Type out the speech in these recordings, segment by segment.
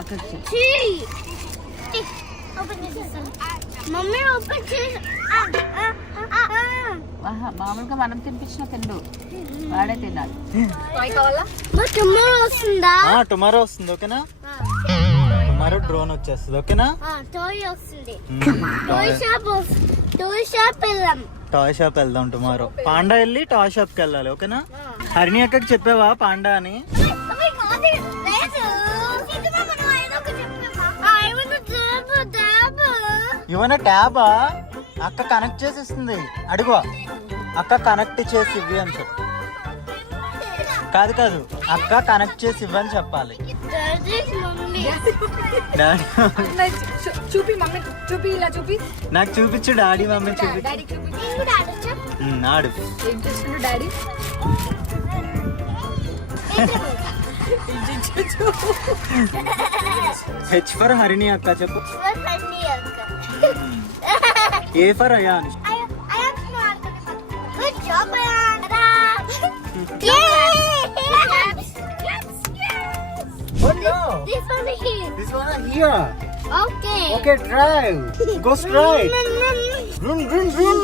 అక్కడికి mummy open చేసి మామూలుగా మనం తినిపించిన తిండు వాడే తినాలి. టుమారో వస్తుంది ఓకేనా? టుమారో డ్రోన్ వచ్చేస్తుంది ఓకేనా? టాయ్ షాప్ వెళ్దాం టుమారో. పాండా వెళ్ళి టాయ్ షాప్ కి వెళ్ళాలి ఓకేనా? హరిణి అక్కకి చెప్పావా పాండా అని? ఇవన్న ట్యాబా? అక్క కనెక్ట్ చేసి ఇస్తుంది, అడుగు. అక్క కనెక్ట్ చేసి ఇవ్వి అని చెప్పు. కాదు కాదు, అక్క కనెక్ట్ చేసి ఇవ్వని చెప్పాలి. చూపి మమ్మీ, చూపి ఇలా చూపి. నాకు చూపించు డాడీ మమ్మీ చూపి. ఆడు ఏం చేస్తుండు డాడీ? హెచ్ ఫర్ హరిణి అక్క చెప్పు. A for Ayaan. Oh no! This one here. This one here. Okay. Okay, drive. Go straight. Run, run, run.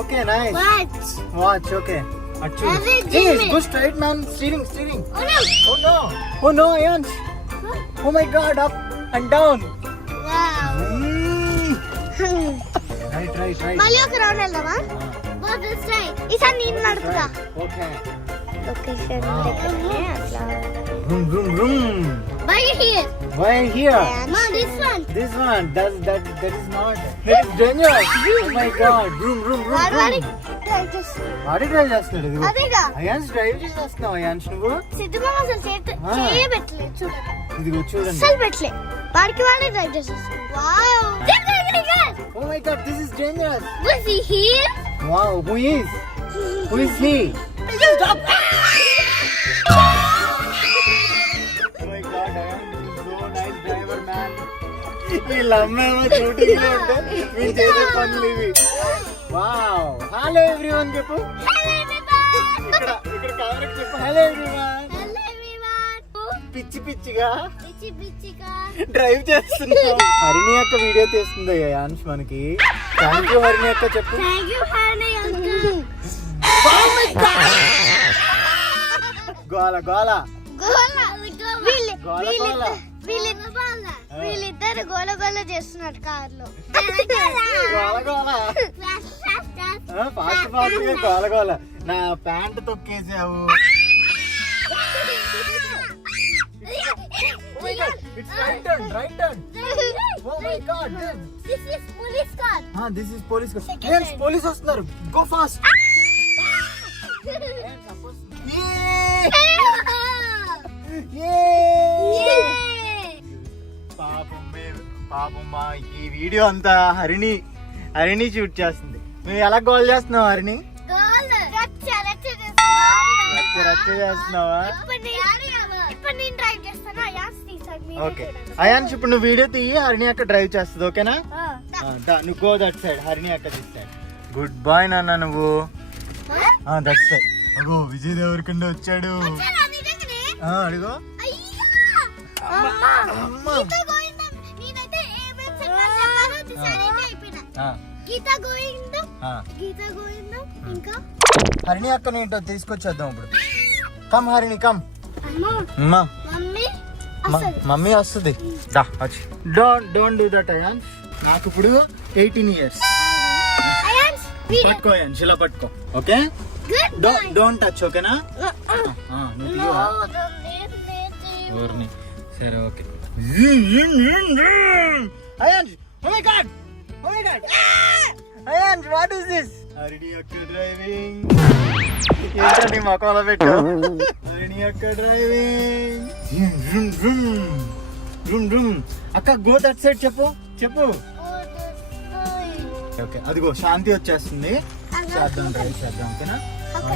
Okay, nice. Watch. Watch, okay. Achu. Hey, go straight, man. Steering, steering. Oh no. Oh no. Oh no, Ayan. Oh my God, up and down. Wow. Right, right, right. మళ్ళీ ఒక round వెళ్దామా? Go this side. ఈసారి నేను నడుపుతా. Okay. Location దగ్గరనే అట్లా. Vroom, vroom, vroom. Why here? Why here? No, this one. This one. That is not. That is dangerous. Oh my God. Vroom, vroom, vroom, వాడి vroom. Drive చేస్తు. వాడి drive చేస్తున్నాడు ఇది. అదేగా. అయాన్స్ డ్రైవ్ చేస్తున్నావు ions నువ్వు. సిద్ధమా అసలు చేయబెట్టలేదు చూడండి. ఇదిగో చూడండి. అసలు పెట్టలే. వాడికి వాడే డ్రైవ్ చేస్తున్నాడు. Wow. Oh my God, this is dangerous. Was he here? Wow, who is? Who is he? Stop. Oh my God, Ayan, this is so nice driver, man. వీళ్ళ అమ్మేమో షూటింగ్ లో ఉంటే వీళ్ళు చేసే పనులు ఇవి. వావ్. హలో ఎవ్రీవన్ చెప్పు. ఇక్కడ ఇక్కడ కెమెరాకి చెప్పు. Hello everyone. పిచ్చి పిచ్చిగా డ్రైవ్ చేస్తున్నావు. హరిణి అక్క వీడియో తీస్తుంది యాన్స్ మనకి. థ్యాంక్ యూ హరిణి అక్క చెప్పు. గోల గోల వీళ్ళిద్దరు గోల గోల చేస్తున్నారు కార్ లో. గోల గోల ఫాస్ట్ ఫాస్ట్ గా గోల గోల. నా pant తొక్కేసావు. It's right turn, right turn. Oh my God, this is police car. This is police car. Yes, police వస్తున్నారు. Go fast. పాపం మా ఈ వీడియో అంతా హరిణి షూట్ చేస్తుంది. నువ్వు ఎలా గోల్ చేస్తున్నావు హరిణి? రచ్చ చేస్తున్నావా? ఓకే అయాన్స్, ఇప్పుడు నువ్వు వీడియో తీయి, హరిణి అక్క డ్రైవ్ చేస్తుంది ఓకేనా? నువ్వు గో దట్ సైడ్, హరిణి అక్క దిస్ సైడ్. గుడ్ బాయ్ నాన్న నువ్వు. That side. అగో విజయ్ దేవరకొండ వచ్చాడు. అడుగో. హరిణి అక్క ఏంటో తీసుకొచ్చేద్దాం ఇప్పుడు. Come Harini come. మమ్మీ వస్తుంది. Don't do that ions. నాకు ఇప్పుడు 18 years. పట్టుకో అయాన్స్, ఇలా పట్టుకో ఓకే? డోంట్ టచ్ ఓకేనా? సరే okay. Ions, oh my God, oh my God, ions what is this? Harini అక్క డ్రైవింగ్. ఏంటో నీ మొక్కలో పెట్టు. హరిణి అక్క డ్రైవింగ్. అక్క గో దట్ సైడ్ చెప్పు చెప్పు. ఓకే అదిగో శాంతి వచ్చేస్తుంది. చేద్దాం డ్రైవ్ చేద్దాం ఓకేనా?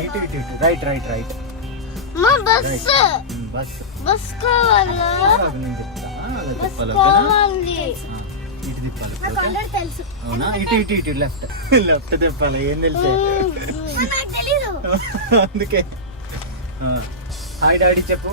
ఇటు ఇటు ఇటు రైట్ రైట్ రైట్. బస్ కావాలా? నేను చెప్తాను ఇటు తిప్పాలి. అవునా? ఇటు ఇటు ఇటు లెఫ్ట్ లెఫ్ట్ తిప్పాలి. ఏం తెలుసు అందుకే. హాయ్ డాడీ చెప్పు.